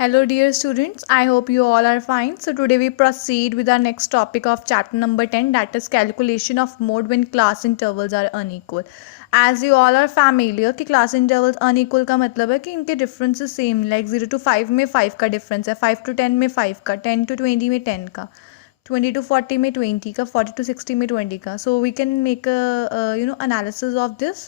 Hello dear students, I hope you all are fine. So today we proceed with our next topic of chapter number 10, that is calculation of mode when class intervals are unequal. As you all are familiar कि class intervals unequal का मतलब है कि इनके differences same like 0 to 5 में 5 का difference है, 5 to 10 में 5 का, 10 to 20 में 10 का, 20 to 40 में 20 का, 40 to 60 में 20 का. So we can make a analysis of this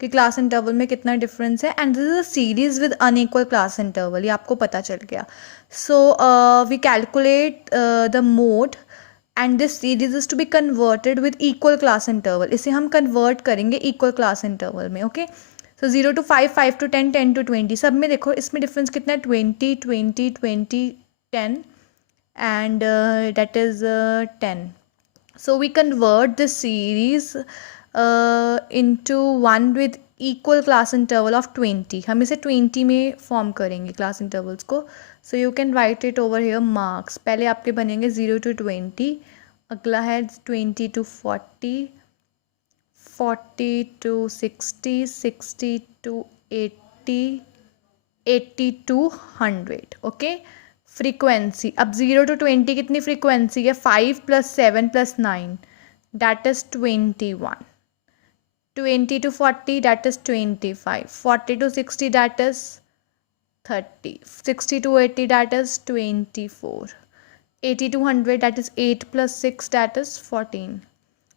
कि क्लास इंटरवल में कितना डिफरेंस है. And this is a series with unequal class interval, ये आपको पता चल गया. So we calculate the mode and this series is to be converted with equal class interval. इसे हम कन्वर्ट करेंगे इक्वल क्लास इंटरवल में. Okay, so 0 to 5, 5 to 10, 10 to 20, सब में देखो इसमें डिफरेंस कितना है, 20, 20, 20, 10 and that is 10. So we convert this series into one with equal class interval of 20. हम इसे 20 में फॉर्म करेंगे क्लास इंटरवल्स को. So you can write it over here marks. पहले आपके बनेंगे 0 to 20, अगला है 20 to 40, 40 to 60, 60 to 80, 80 to 100. Okay, frequency अब 0 to 20 कितनी फ्रीक्वेंसी है, 5 + 7 + 9 that is 21, 20 to 40 that is 25, 40 to 60 that is 30, 60 to 80 that is 24, 80 to 100 that is 8 + 6 that is 14.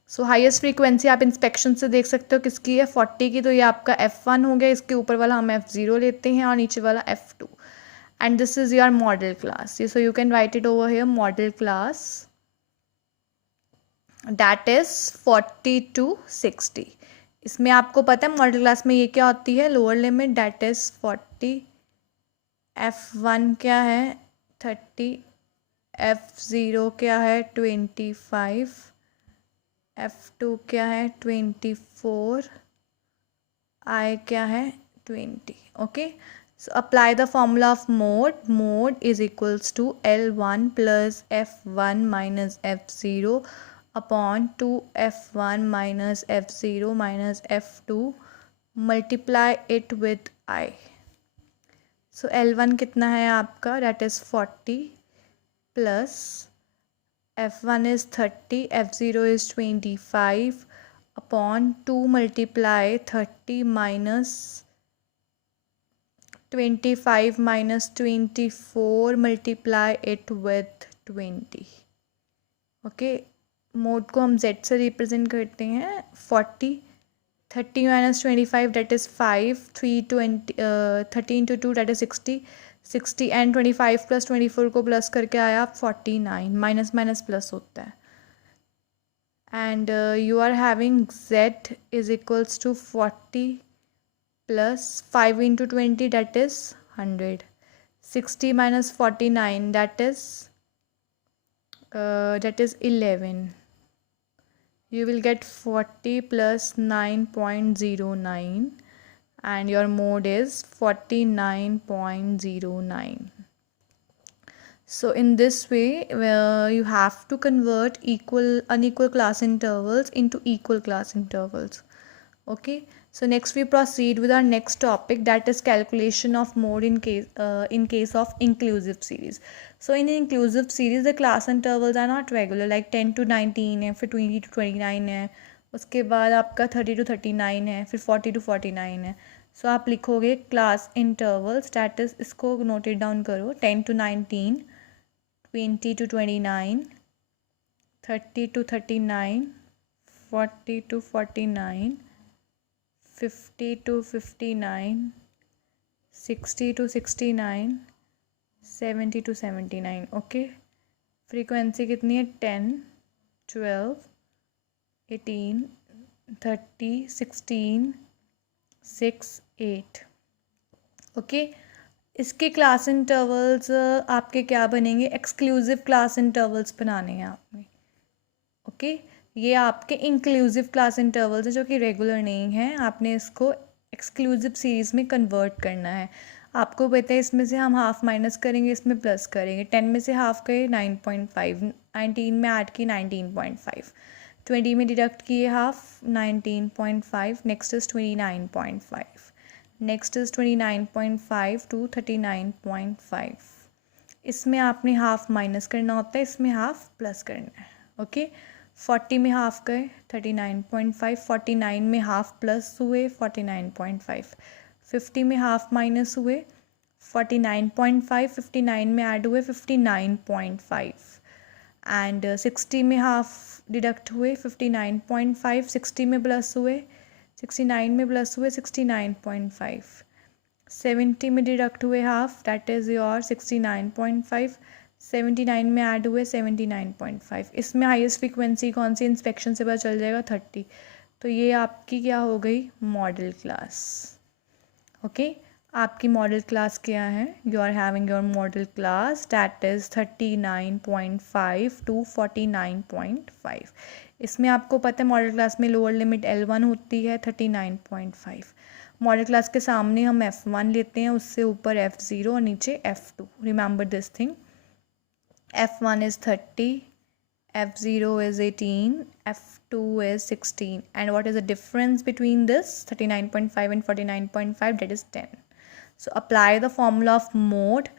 So highest frequency आप inspection से देख सकते हो किसकी है, 40 की. तो ये आपका F1 हो गया, इसके ऊपर वाला हम F0 लेते हैं और नीचे वाला F2. And this is your modal class. So you can write it over here modal class that is 40 to 60. इसमें आपको पता है मॉडल क्लास में ये क्या होती है, lower limit that is 40, F1 क्या है 30, F0 क्या है 25, F2 क्या है 24, I क्या है 20. Okay, so apply the formula of mode. Mode is equals to L1 plus F1 minus F0 upon 2F1 minus F0 minus F2, multiply it with I. So L1 कितना है आपका, that is 40 plus F1 is 30, F0 is 25 upon 2 multiply 30 minus 25 minus 24 multiply it with 20. Okay, mode को हम z से represent करते हैं. 40, 30 minus 25 that is 5, 3 20 30 into 2 that is 60, 60 and 25 plus 24 को plus करके आया 49, माइनस माइनस प्लस होता है. And you are having z is equals to 40 plus 5 into 20 that is 100, 60 minus 49 that is 11. You will get 40 plus 9.09 and your mode is 49.09. So in this way you have to convert unequal class intervals into equal class intervals. Okay, so next we proceed with our next topic, that is calculation of mode in case of inclusive series. So in inclusive series the class intervals are not regular, like 10 to 19 है, फिर 20 to 29 है, उसके बाद आपका 30 to 39 है, फिर 40 to 49 है. सो आप लिखोगे क्लास इंटरवल्स दैट इज, इसको नोटेड डाउन करो, 10 to 19, 20 to 29, 30 to 39, 40 to 49, 50 to 59, 60 to 69, 70 to 79. Okay, frequency कितनी है, 10, 12, 18, 30, 16, 6, 8. ओके, इसके क्लास इंटरवल्स आपके क्या बनेंगे, एक्सक्लूसिव क्लास इंटरवल्स बनाने हैं आपने. ओके, ये आपके इंक्लूसिव क्लास इंटरवल्स हैं जो कि रेगुलर नहीं है, आपने इसको एक्सक्लूसिव सीरीज़ में कन्वर्ट करना है. आपको पता है इसमें से हम हाफ माइनस करेंगे, इसमें प्लस करेंगे. 10 में से हाफ करे 9.5, 19 में ऐड की 19.5, 20 में डिडक्ट किए half 19.5, next is 29.5, next is 29.5 to 39.5. इसमें आपने हाफ माइनस करना होता है, इसमें हाफ प्लस करना है। ओके, 40 में हाफ गए 39.5, 49 में हाफ प्लस हुए 49.5, 50 में हाफ माइनस हुए 49.5, 59 में ऐड हुए 59.5 एंड 60 में हाफ डिडक्ट हुए 59.5, 60 में प्लस हुए 69 में प्लस हुए 69.5, 70 में डिडक्ट हुए हाफ दैट इज़ योर 69.5, 79 में ऐड हुए 79.5। इसमें हाईएस्ट फ्रीक्वेंसी कौन सी इंस्पेक्शन से पता चल जाएगा 30। तो ये आपकी क्या हो गई मॉडल क्लास। ओके, आपकी मॉडल क्लास क्या है, you are having your modal class that is 39.5 to 49.5। इसमें आपको पता है मॉडल क्लास में लोअर लिमिट L1 होती है 39.5। मॉडल क्लास के सामने हम F1 लेते हैं, उससे ऊपर F0 और नीचे F2। Remember this thing, F1 is 30, F0 is 18, F2 is 16. And what is the difference between this 39.5 and 49.5? That is 10. So apply the formula of mode,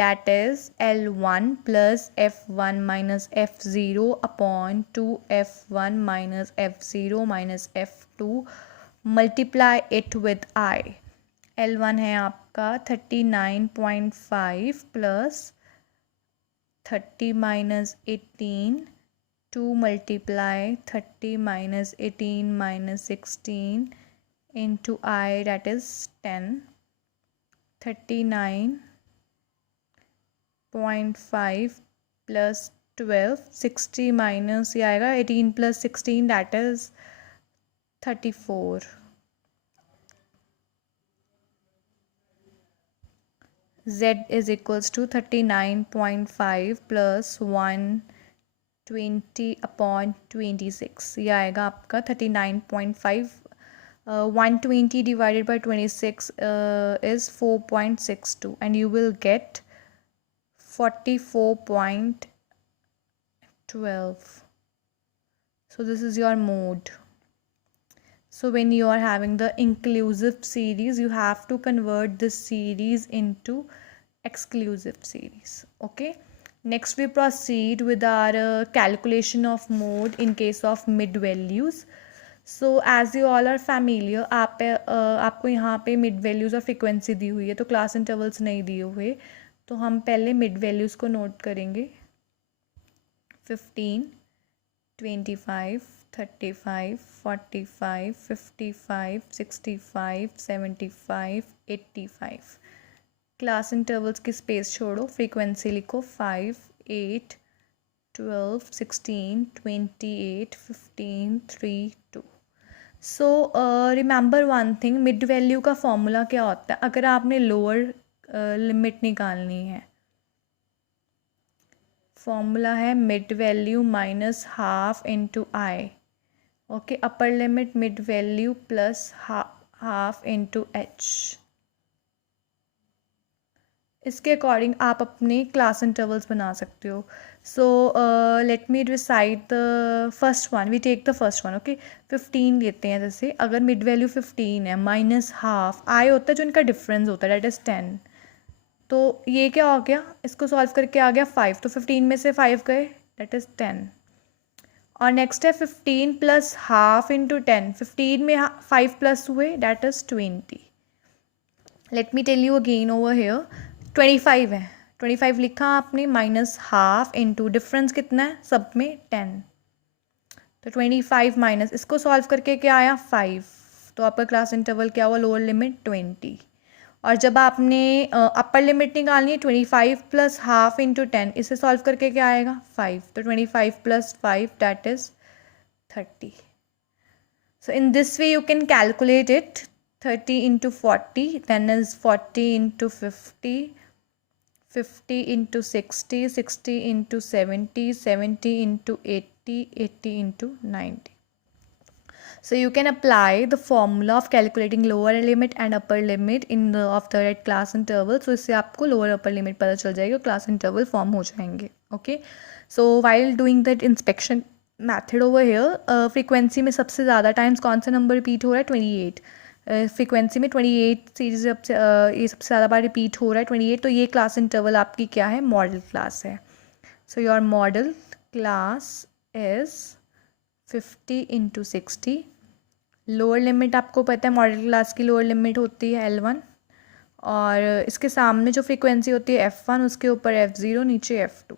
that is L1 plus F1 minus F0 upon 2F1 minus F0 minus F2. Multiply it with I. L1 है आपका 39.5 plus 30 minus 18, 2 multiply 30 minus 18 minus 16 into I, that is 10, 39.5 plus 12, 60 minus ये आएगा 18 plus 16 that is 34. Z is equals to 39.5 plus 120 upon 26. ये आएगा आपका 39.5, 120 divided by 26 is 4.62 and you will get 44.12. So this is your mode. So when you are having the inclusive series, you have to convert this series into exclusive series. Okay, next we proceed with our calculation of mode in case of mid values. So as you all are familiar, आपको यहाँ पे mid values और frequency दी हुई है, तो class intervals नहीं दिए हुए, तो हम पहले mid values को note करेंगे 15, 25, 35, 45, 55, 65, 75, 85। क्लास इंटरवल्स की स्पेस छोड़ो, फ्रीक्वेंसी लिखो 5, 8, 12, 16, 28, 15, 3, 2। So remember one thing, mid value का फॉर्मूला क्या होता है अगर आपने लोअर लिमिट निकालनी है? फॉर्मूला है mid value minus half into I. Okay, upper limit mid value plus half into H. इसके अकॉर्डिंग आप अपने क्लास इंटरवल्स बना सकते हो। So let me decide the first one, we take the first one. Okay, 15 लेते हैं। जैसे अगर मिड वैल्यू 15 है, माइनस हाफ आई होता है जो इनका डिफरेंस होता है, दैट इज़ 10। तो ये क्या हो गया, इसको सॉल्व करके आ गया 5, तो 15 में से 5 गए, दैट इज़ 10। और नेक्स्ट है 15 प्लस हाफ इंटू 10, 15 में 5 प्लस हुए, that is 20। Let me tell you again over here, 25 है, 25 लिखा आपने, माइनस हाफ इंटू डिफरेंस कितना है सब में 10, तो 25 माइनस, इसको सॉल्व करके क्या आया 5, तो आपका क्लास इंटरवल क्या हुआ, लोअर लिमिट 20। और जब आपने अपर लिमिट निकालनी है 25 प्लस हाफ इंटू 10, इसे सॉल्व करके क्या आएगा 5, तो 25 plus 5 that is 30। So in this way you can calculate it, 30 into 40 then is 40 into 50, 50 into 60, 60 into 70, 70 into 80, 80 into 90. So you can apply the formula of calculating lower limit and upper limit in the of the red class interval. So इससे आपको lower upper limit पता चल जाएगी और class interval form हो जाएंगे. Okay, so while doing that inspection method over here, frequency में सबसे ज़्यादा times कौन सा number repeat हो रहा है, 28. फ्रीक्वेंसी में 28 सीरीज ये सबसे ज़्यादा बार रिपीट हो रहा है 28, तो ये क्लास इंटरवल आपकी क्या है, मॉडल क्लास है. So your modal class is 50 × 60. Lower limit आपको पता है मॉडल क्लास की लोअर लिमिट होती है L1, और इसके सामने जो फ्रीक्वेंसी होती है F1, उसके ऊपर F0, नीचे F2.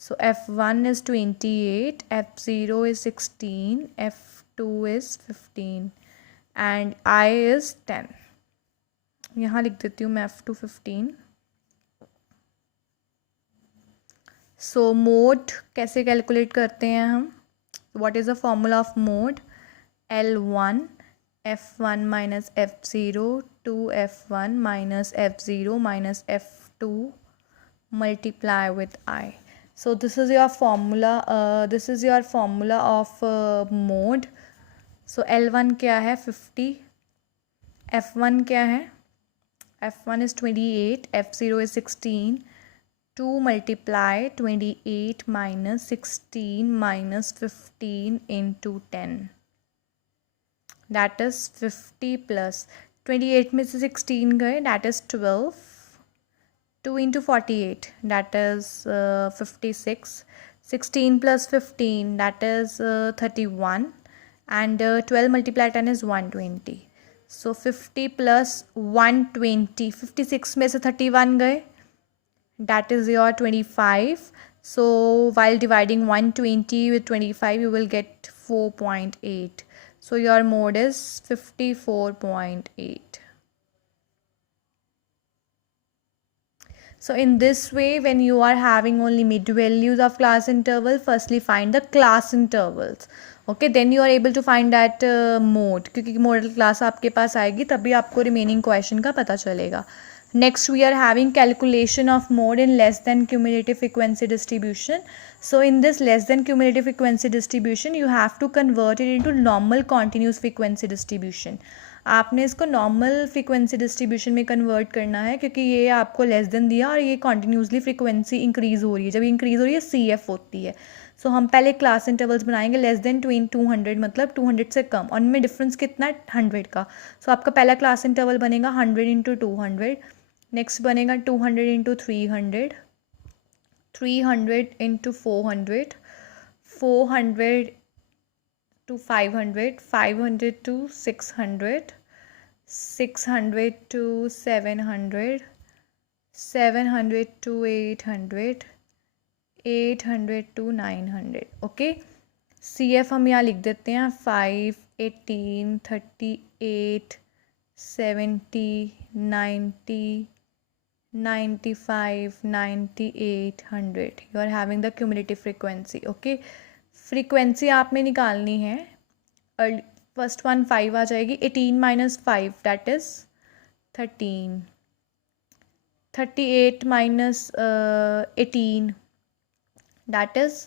So F1 is 28, F0 is 16, F2 is 15 and I is 10. यहाँ लिख देती हूँ मैं F2 15. So mode कैसे कैलकुलेट करते हैं हम? What is the formula of mode? L1 F1 minus F0 2F1 minus F0 minus F2 multiply with I. So this is your formula. This is your formula of mode. So L1 क्या है 50, F1 क्या है, F1 is 28, F0 is 16. 2 multiply 28 minus 16 minus 15 into 10. That is 50 plus 28 में से 16 गए, that is 12. 2 into 48, that is 56. 16 plus 15, that is 31. And 12 multiplied 10 is 120. So 50 plus 120, 56 में से 31 गए, that is your 25. So while dividing 120 with 25, you will get 4.8. So your mode is 54.8. So in this way, when you are having only mid values of class interval, firstly find the class intervals. Okay, then you are able to find that mode, क्योंकि model class आपके पास आएगी तभी आपको remaining question का पता चलेगा. Next we are having calculation of mode in less than cumulative frequency distribution. So in this less than cumulative frequency distribution, you have to convert it into normal continuous frequency distribution. आपने इसको normal frequency distribution में convert करना है, क्योंकि ये आपको less than दिया और ये कॉन्टीन्यूसली फ्रीक्वेंसी इंक्रीज़ हो रही है. जब इंक्रीज़ हो रही है CF होती है. सो हम पहले क्लास इंटरवल्स बनाएंगे लेस देन 200, मतलब 200 से कम, और इनमें डिफरेंस कितना है 100 का. सो आपका पहला क्लास इंटरवल बनेगा 100 × 200. नेक्स्ट बनेगा 200 × 300, 300 × 400, 400 to 500, 500 to 600, 600 to 700, 700 to 800, 800 to 900. Okay, CF हम यहाँ लिख देते हैं 5, 18, 38, 70, 90, 95, 98, 100. You are having the cumulative frequency. Okay, frequency आप में निकालनी है. फर्स्ट वन 5 आ जाएगी. 18 minus 5, that is 13. 38 minus 18, that is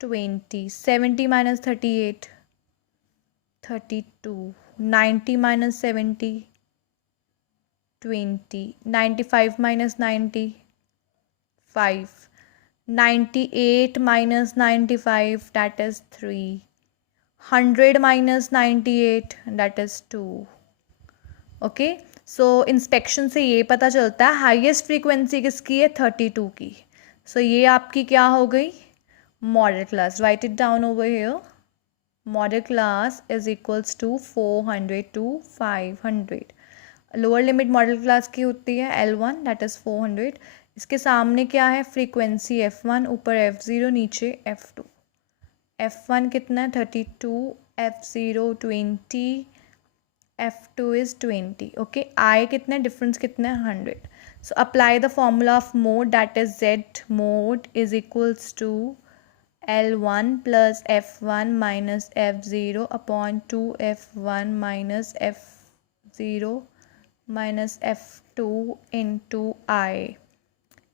20. 70 minus 38, 32. 90 minus 70, 20. 95 minus 90, 5. 98 minus 95, that is 3. 100 minus 98, that is 2. Okay, so inspection से ये पता चलता है हाईएस्ट फ्रीक्वेंसी किसकी है, 32 की. सो ये आपकी क्या हो गई, modal class. Write it down over here. Modal class is equals to 400 to 500. Lower limit modal class की होती है L1, दैट इज़ 400. इसके सामने क्या है, फ्रीक्वेंसी F1, ऊपर F0, नीचे F2. F1 कितना है 32, F0 20, F2 is 20. Okay, I कितना है, डिफरेंस कितना है 100. So apply the formula of mode, that is Z mode is equals to L1 plus F1 minus F0 upon 2F1 minus F0 minus F2 into I.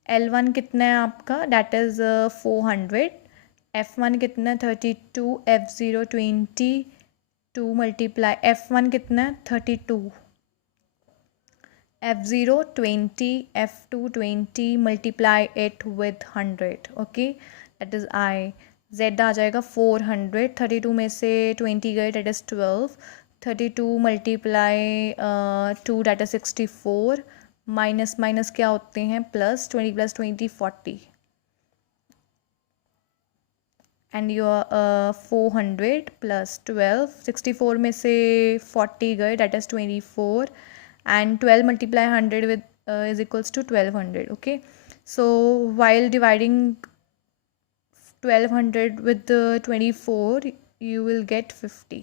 L1 कितना है आपका, that is 400. F1 कितना है 32, F0 20, 2 multiply F1 कितना है 32, F0 20, F2 20, multiply it with 100. Okay, that is I. Z आ जाएगा 400. 32 में से 20 गए, that is 12. 32 multiply 2 that is 64, minus minus क्या होते हैं plus, 20 plus 20 40, and your 400 plus 12, 64 में से 40 गए that is 24, and 12 multiply 100 with is equals to 1200. Okay, so while dividing 1200 with the 24, you will get 50.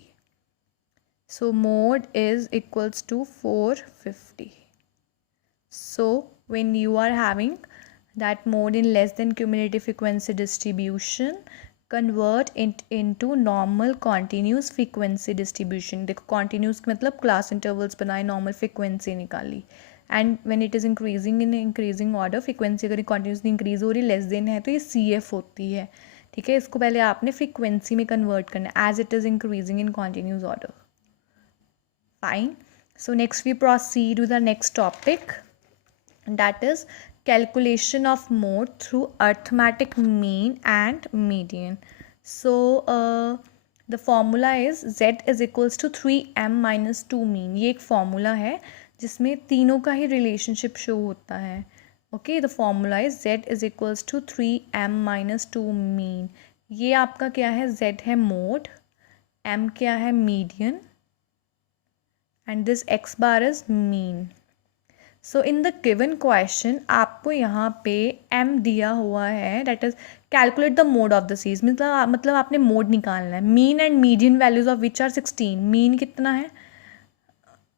So mode is equals to 450. So when you are having that mode in less than cumulative frequency distribution, convert it into normal continuous frequency distribution. देखो continuous मतलब class intervals बनाए, normal frequency निकाली, and when it is increasing in increasing order, frequency अगर continuously increase हो रही less than है तो ये CF होती है, ठीक है. इसको पहले आपने frequency में convert करना है as it is increasing in continuous order. Fine. So next we proceed with the next topic, that is calculation of mode through arithmetic mean and median. So the formula is z is equals to 3m minus 2 mean. ये एक formula है जिसमें तीनों का ही relationship show होता है. Okay, the formula is z is equals to 3m minus 2 mean. ये आपका क्या है, z है mode, m क्या है median, and this x bar is mean. So in the given question आपको यहाँ पे m दिया हुआ है, that is calculate the mode of the series. मतलब आपने mode निकालना है. mean and median values of which are 16. mean कितना है,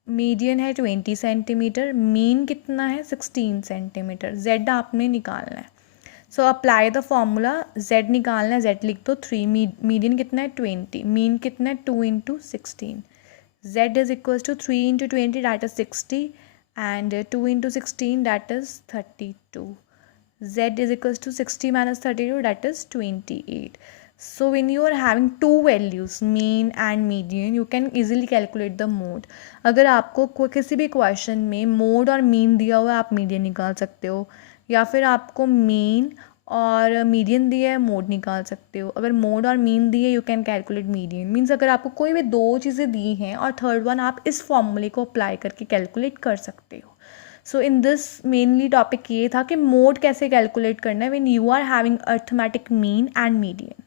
median है 20 सेंटीमीटर, mean कितना है 16 सेंटीमीटर. z आपने निकालना है. सो अप्लाई द फॉर्मूला. z निकालना है, z लिख दो 3, median कितना है 20, mean कितना है 2 into 16. z is equals to 3 into 20, that is 60, and 2 into 16, that is 32. z is equals to 60 minus 32, that is 28. So when you are having two values, mean and median, you can easily calculate the mode. अगर आपको किसी भी question में mode और mean दिया हुआ है, आप मीडियन निकाल सकते हो, या फिर आपको मीन और मीडियन दिया है, मोड निकाल सकते हो. अगर मोड और मीन दिए, you can calculate median. Means अगर आपको कोई भी दो चीज़ें दी हैं और थर्ड वन आप इस फॉर्मूले को अप्लाई करके कैलकुलेट कर सकते हो. So in this mainly topic ये था कि मोड कैसे कैलकुलेट करना है when you are having arithmetic mean and median.